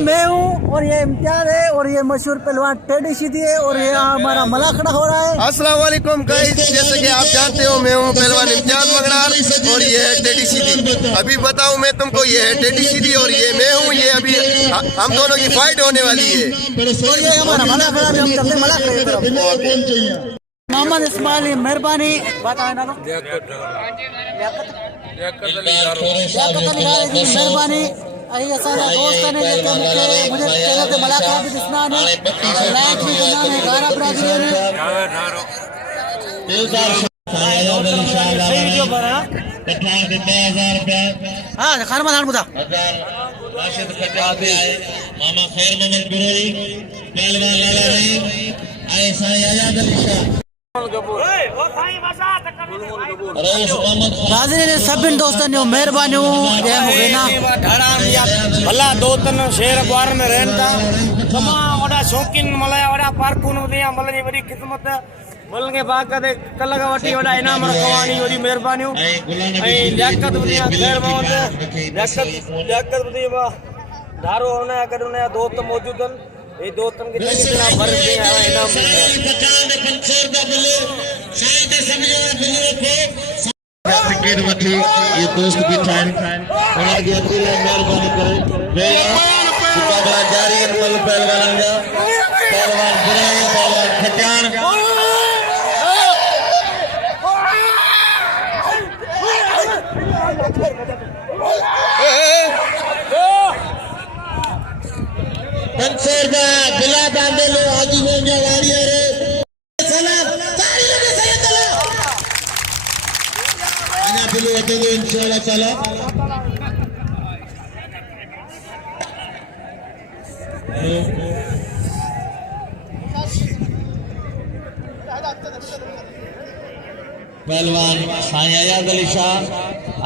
मैं हूँ और ये इम्तियाज है और ये मशहूर पहलवान टेडी सीधी है और ये हमारा मला खड़ा हो रहा है। अस्सलाम वालेकुम गाइस, जैसे कि आप जानते हो मैं हूँ पहलवान इम्तियाज मंगनार और ये है टेडी सीधी। अभी बताऊँ मैं तुमको, ये है टेडी सीधी और ये मैं हूँ। ये अभी हम दोनों की फाइट होने वाली है और ये हमारा मला खड़ा भी, हम चलते मला खड़े की तरफ। मोहम्मद इस्माइल मेहरबानी मेहरबानी आई असांजा दोस्त ने जेके मुझे चैनल ते मुलाकात भी ॾिसंदा आहिनि, लाइक भी कंदा आहिनि, गाना बरादरी हाँ खान मां ॿुधा मामा खैर मोहम्मद गुरोरी पहलवान लाला रहीम आए साईं आजाद अली शाह सभिनि दोस्तनि जो महिरबानियूं भला दो तीन शेर अखबार में रहन था तमाम वॾा शौक़ीन मल्हाया, वॾा पार्कून हुआ मल जी वॾी क़िस्मत मल के बाक़ कल खां वठी वॾा इनाम रखवानी वॾी महिरबानियूं ऐं लियाकत ॿुधी ख़ैर मोहम्मद लियाकत ॿुधी धारो हुनजा गॾु हुनजा दोस्त मौजूदु आहिनि। ये दोस्तन के चंगी तरह भर दे इनाम टिकट वठी ये दोस्त बिठा उन्हें के अकेला मेहरबानी करे मुकाबला जारी है। मल पहलवान जा पहलवान बुराई पहलवान खटान पंचर का बिला बांधे लो आजी होंगे वारी रे सलाम ताली लगे सैयद अल्लाह अना बिलो अटेंगे इंशाल्लाह ताला पहलवान साईं आजाद अली शाह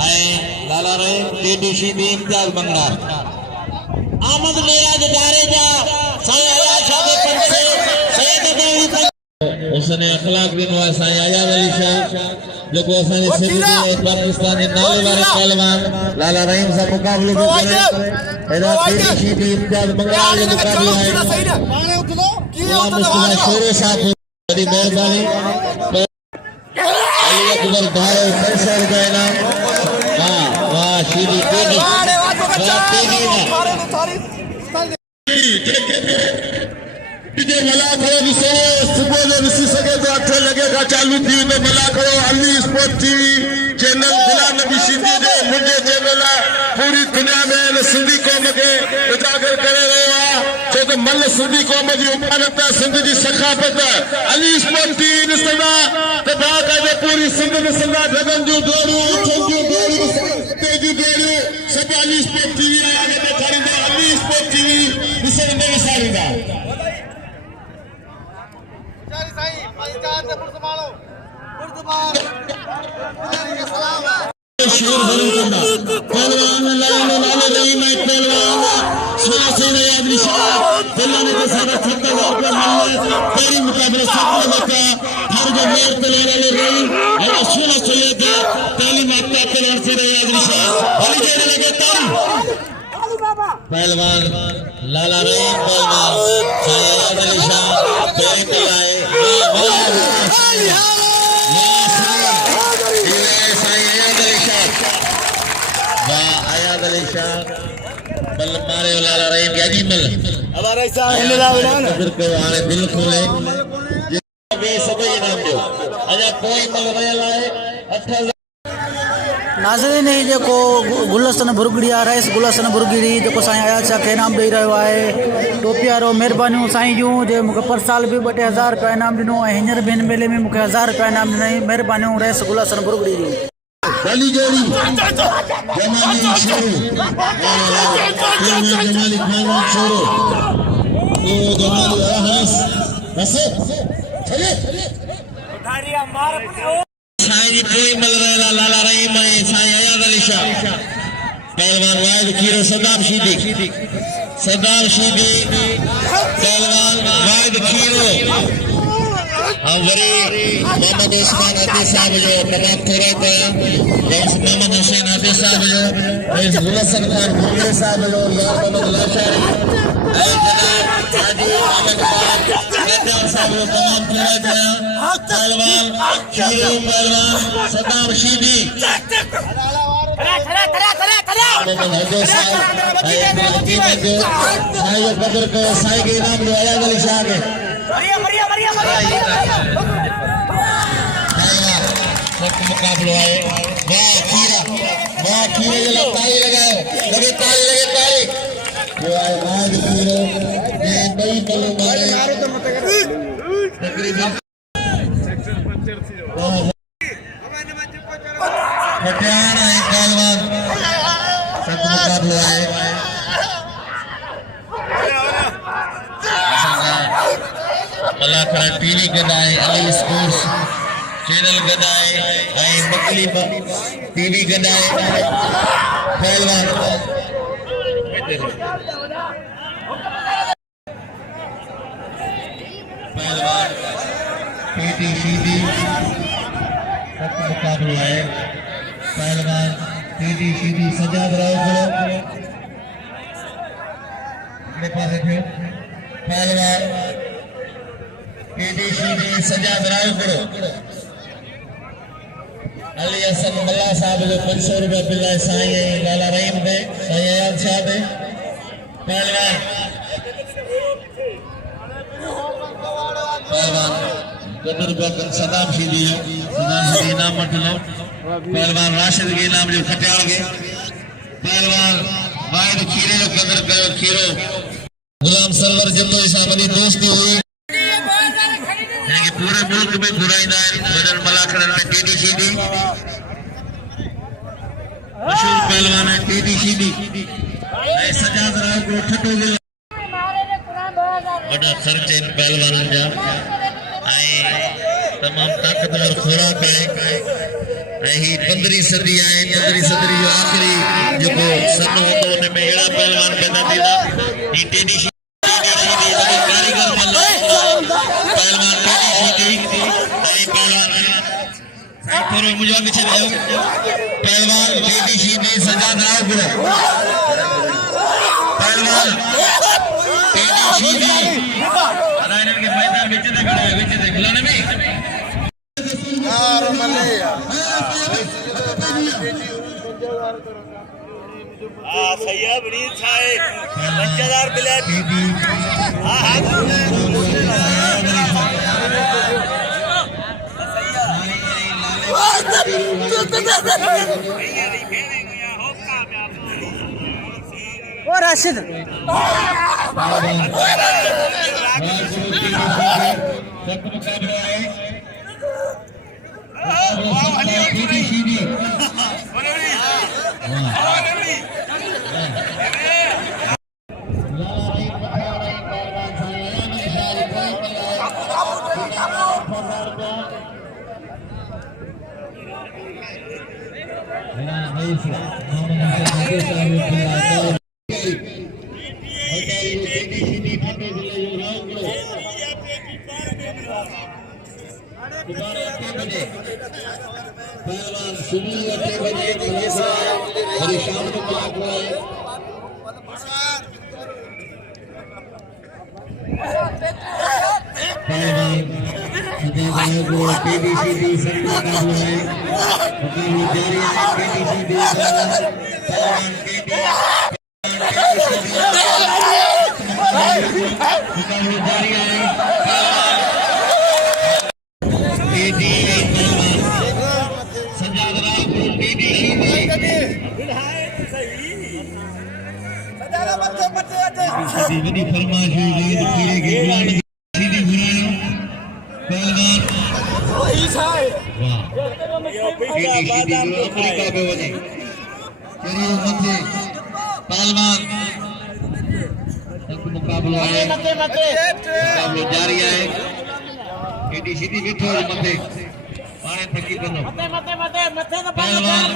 आए लाला रे टेडी सीधी इम्तियाज मंगनार आमद मेराज डारेजा साईं आजाद शाह के पंचे सैयद अली उसने अखलाक दिनवा साईं आजाद अली शाह जो को असानी सिंधी पाकिस्तानी नाले वाले पहलवान लाला रहीम साहब मुकाबले को करे एदा टेडी सीधी इम्तियाज मंगनार जो मुकाबला है पाने उठलो की मुस्तफा शेरे साहब बड़ी मेहरबानी अली अकबर भाई फैसल का इनाम हां वाह सीधी टेडी वाह टेडी इधर मला करो विशे सुबह जो विशे सके तो 8 लगेगा चालू थी तो मला करो Ali sport TV channel Ghulam Nabi Sindhi जो मुझे चैनल पूरी दुनिया में सिंधी कौम के उजागर करे रहे हैं छो तो मल सिंधी कौम की उमानत सिंध की सखाफत अली स्पोर्ट टीवी ॾिसंदा तो बाक़ायदा पूरी सिंध ॾिसंदा ढगन जो दौड़ू चंजू दौड़ू तेजू दौड़ू सब अली स्पोर्ट टीवी आगे ॾेखारींदा अली स्पोर्ट टीवी ॾिसंदे विसारींदा शेर भरू कंदा पहलवान लाला रहीम पहलवान सुनासे आजाद अली शाह दिल्ली के सारा 70,000 रुपया मिलने पहली मुकाबला सामने लगा हर जो मेर लाला रहीम और सुना चले गए पहली माता पहलवान से आजाद अली शाह हरी देने लगे ताली पहलवान लाला रहीम पहलवान आजाद अली शाह पहले तलाए बल मारे लाला रहीम के अजीमल हमारा ऐसा हिलदा ना फिर को आने दिल खोले ये सब इनाम दो अजा कोई मल वयल है 8 नाज़रीन जेको गुलशन भुरगड़िया रईस गुलशन भुरगड़ी जेको साईं आजाद शाह खे इनाम ॾेई रहियो आहे टोपी वारो महिरबानियूं साईं जूं जे मूंखे पर साल बि 2,000 रुपया इनाम ॾिनो ऐं हींअर बि हिन मेले में मूंखे 1000 रुपया इनाम ॾिनई। महिरबानियूं रईस गुलशन भुरगड़ी जूं। गली जोड़ी जमाली छोरो जमाली खान छोरो ओ जमाली हंस बस चले धारिया मार साईं कोई मल रहा लाला रहीम साईं आजाद अली शाह पहलवान वाहिद खीरो सदाब सीधी पहलवान वाहिद खीरो वरी मोहम्मद उस्मान हदी साहब जो तमाम थोड़ा कया जैस मोहम्मद हुसैन हदी साहब जो जैस गुलशन खान भुगड़े साहब जो यार मोहम्मद लाशारी जनाब हाजी अहमद खान गद्दार साहब जो तमाम थोड़ा कया पहलवान शीरू पहलवान सदाम शीदी मोहम्मद हदी साहब साई बदर को साई के नाम जो अयाज अली शाह के मुकाबलो है वाह खीरे जो ताली लगाओ लगे ताली वो आए राज खीरे ये बड़ी बल्ले मारे तकरीबन पटियाला है पहलवान सब मुकाबलो है कलाकार टीवी गदाए अली स्पोर्ट्स चैनल गदाए आई मकली टीवी गदाए पहलवान पीटी सीधी सब मुकाबला है पहलवान पीटी सीधी सजाद राव मेरे पास है पहलवान पीटी सीधी सजाद राव अली हसन मल्ला साहब जो 500 रुपया बिल है साईं लाला रहीम दे साईं अयाज शाह दे पहलवान कदर बकन सदाम शीदी इनाम मत लो पहलवान राशिद के इनाम जो खटियाल के पहलवान वाहिद खीरे जो कदर कयो खीरो गुलाम सरवर जम्मू साहब वॾी दोस्ती हुई यानी पूरे मुल्क में घुराईंदा आहिनि वॾनि मलाखड़नि में टीडी सीडी मशहूर पहलवान है टीडी सीडी ऐं सजाद राव को ठटो गिल वॾा ख़र्च आहिनि पहलवाननि जा तमाम ताकतवर खुराक है ही 15वीं सदी है 15वीं सदी जो आखिरी जो सन होंदो उन में एड़ा पहलवान पैदा थींदा ही टेडी कारीगर पहलवान टेडी पहलवान थोरो मुझे अॻु छॾियो पहलवान टेडी सीधी सजाद राव पहलवान टेडी सीधी अदाइनन के मैदान विच ते खड़ा है विच ते खिलाने में यार मले हां सही है बड़ी अच्छा है 5000 बिलेट हां हां ओ राशिद पहलवान सुबह 8 बजे और शाम को पहलवान टीबीसीडी सरकार है मुकाबला जारी है टीबीसीडी मुकाबला जारी है सजाद राव टीबीसीडी बड़ी फरमाइश हुई रात खीरे के गुलाम सीधी घुरायो पहलवान वही छाए वाह टीबीसीडी अमेरिका पे वने चलिए मथे पहलवान मुकाबला है मुकाबला जारी है टीबीसीडी बैठो मथे पानी थकी बनो पहलवान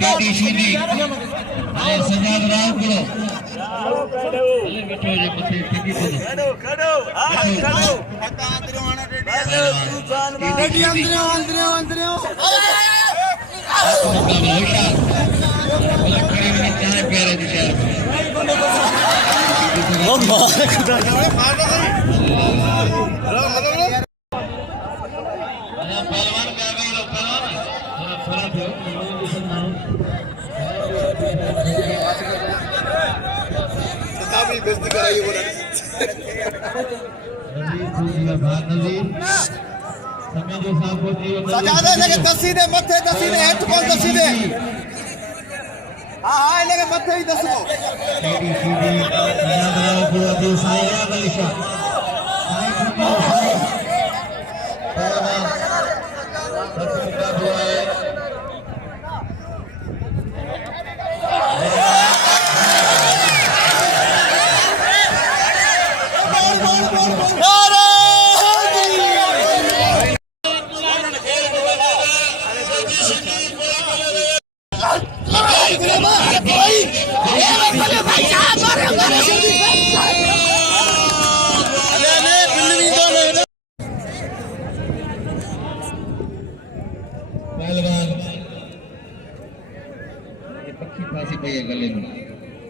टीबीसीडी सजाद राव करो बेइज्जती कराई वो सजादे लेके दसी दे मथे दसी दे हेठ कोल दसी दे हां हां लेके मथे ही दसो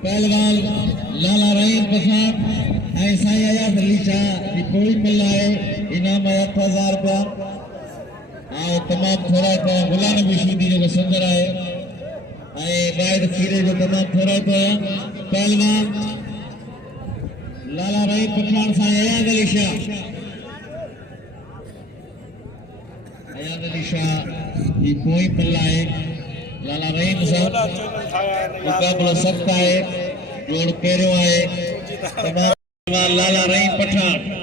पहलवान लाला रहीम प्रसाद ऐसा आया दलीचा कोई मिल है इनाम 8000 रुपया आओ तमाम थोड़ा तो गुलाम विश्वदी जो सुंदर है गाइड खीरे जो तमाम थोड़ा तो पहलवान लाला रहीम पठान सा आया दलीशा ये कोई मिल है लाला रहीम साहब मुकाबला सबका है जोड़ पेरो है तमाम लाला रहीम पठान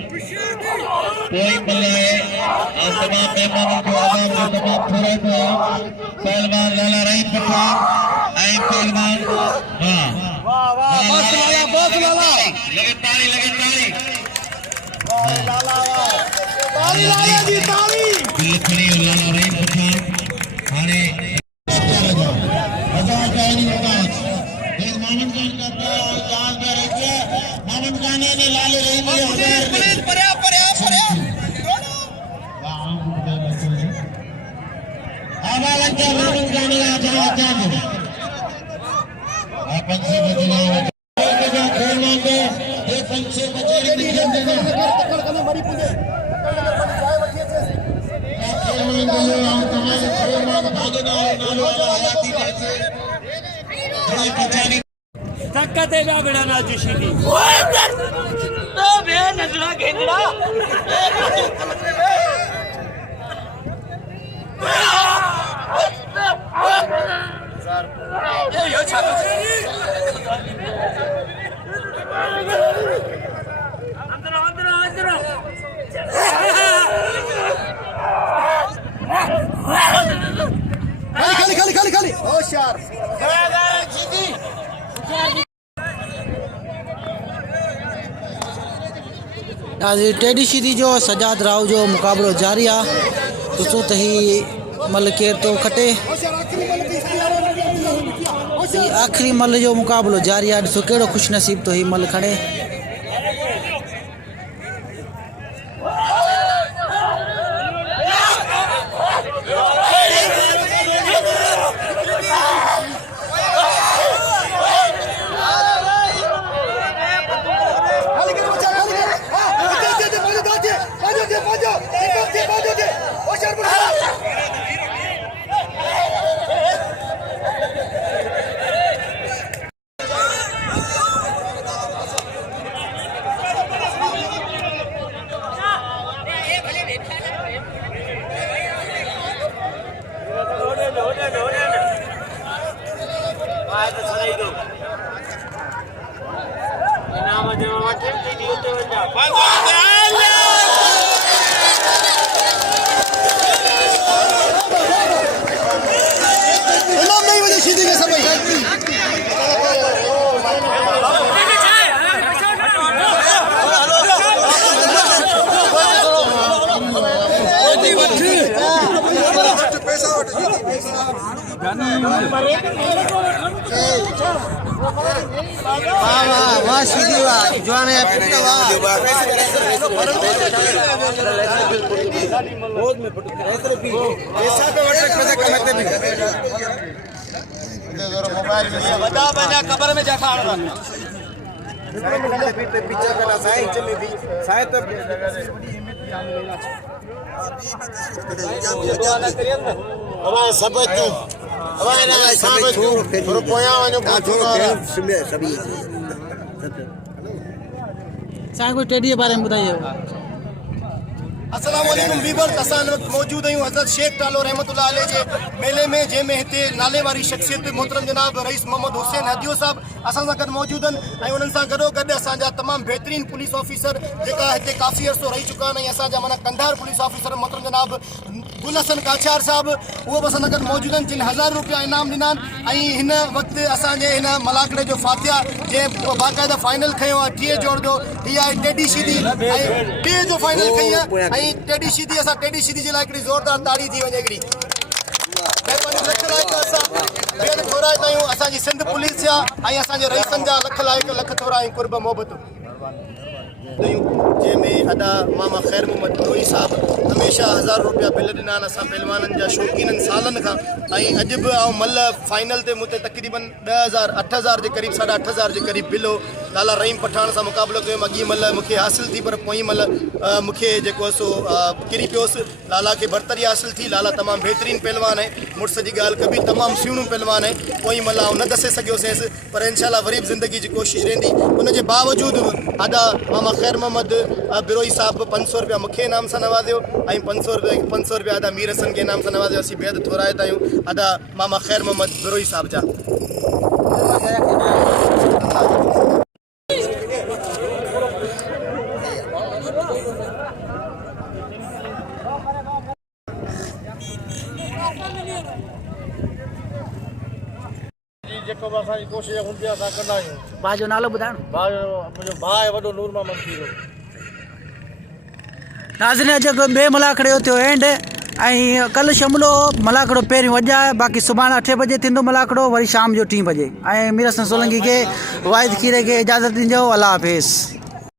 कोई मल्ला है और तमाम मेहमानों को आवाम को तमाम थोड़ा तो पहलवान लाला रहीम पठान ऐ पहलवान वाह वाह वाह बस लाला लगे ताली वाह लाला ताली लाला जी ताली खड़ी और लाला रहीम पठान हारे मामन खाने ने लाले रही तकते बा बेड़ा ना जिशी दी तो बे नजरा गेंदड़ा ये यो छातो अंदर खाली होशियार आज टेडी सीधी जो सजाद राव जो मुकाबलो जारी आहे ॾिसो त ही मल केर तो खटे आखिरी मल जो मुकाबलो जारी आहे ॾिसो कहिड़ो ख़ुशि नसीब तो ही मल खड़े वाह सीधी वाह जवान है कबर में जा कोई टेडी के बारे में बताइए। अस्सलाम वालेकुम वीवर्स, असां हिन वक़्तु मौजूद आहियूं हज़रत शेख टालो रहमतुल्लाह अलैह जे मेले में, जंहिंमें हिते नाले वारी शख़्सियत मोहतरम जनाब रईस मोहम्मद हुसैन हदियो साहब असां सां गॾु मौजूद आहिनि ऐं उन्हनि सां गॾोगॾु असांजा तमामु बहितरीन पुलिस ऑफिसर जेका हिते काफ़ी अरसो रही चुका आहिनि ऐं असांजा माना कंधार पुलिस ऑफिसर मोहतरम जनाब गुल हसन काछार साहब उहो बि असां सां गॾु मौजूद आहिनि, जिन 1000 रुपया इनाम ॾिना आहिनि। ऐं हिन वक़्तु असांजे हिन मलाकड़े जो फातिहा जंहिं बाक़ाइदा फाइनल खयो आहे 30 जोड़ जो, हीअ आहे टेडी सीधी ऐं 2 जो फाइनल खई आहे ऐं टेडी सीधी असां टेडी सीधी जे लाइ हिकिड़ी ज़ोरदार ताड़ी थी वञे हिकिड़ी। महिरबानी लख लाइक असां ॿियनि घुराए आहियूं असांजी सिंध पुलिस जा ऐं असांजे रईसनि जा लख लाइक लख थोरा ऐं कुर्ब मोहबतूं जंहिंमें अदा मामा ख़ैर मोहम्मद बरोई साहब हमेशह 1000 रुपया बिल ॾिना आहिनि असां पहलवाननि जा शौक़ीननि सालनि खां। ऐं अॼु बि ऐं मल फाइनल ते मूं ते तक़रीबन 10,000 8,000 जे क़रीब 8,500 जे क़रीब बिल हो। लाला रहीम पठान सां मुक़ाबिलो कयो अॻी महिल मूंखे हासिलु थी, पर पोइ महिल मूंखे जेको सो किरी पियोसि। लाला खे बरतरी हासिलु थी, लाला तमामु बहितरीनु पहलवान आहे, मुड़ुस जी ॻाल्हि कबी तमामु सुहिणो पहलवान आहे। पोइ महिल आउं न दसे सघियोसीं, पर इनशाला वरी बि ज़िंदगी जी कोशिशि रहंदी। उनजे बावजूदि बि अदा मामा ख़ैर मोहम्मद बिरोई साहब 500 रुपया मूंखे इनाम सां नवाज़ियो ऐं 500 रुपया अदा मीर हसन खे इनाम सां नवाज़ियो। असीं बेहद थोराइता आहियूं अदा मामा ख़ैर मोहम्मद बिरोई साहब जा। जेको बि असांजी कोशिशि हूंदी आहे असां कंदा आहियूं। भाउ जो नालो ॿुधाइणो। मुंहिंजो भाउ आहे वॾो नूर मोहम्मद पीरो। नाज़रीन अॼु ॿिए मलाकड़े जो थियो एंड ऐं कल्ह शमिलो मलाकड़ो पहिरियों अॼु आहे, बाक़ी सुभाणे 8 बजे थींदो मलाकड़ो, वरी शाम जो 3 बजे। ऐं मीर हसन सोलंकी खे वाहिद खीरे खे इजाज़त ॾिजो। अल्लाह हाफ़िज़।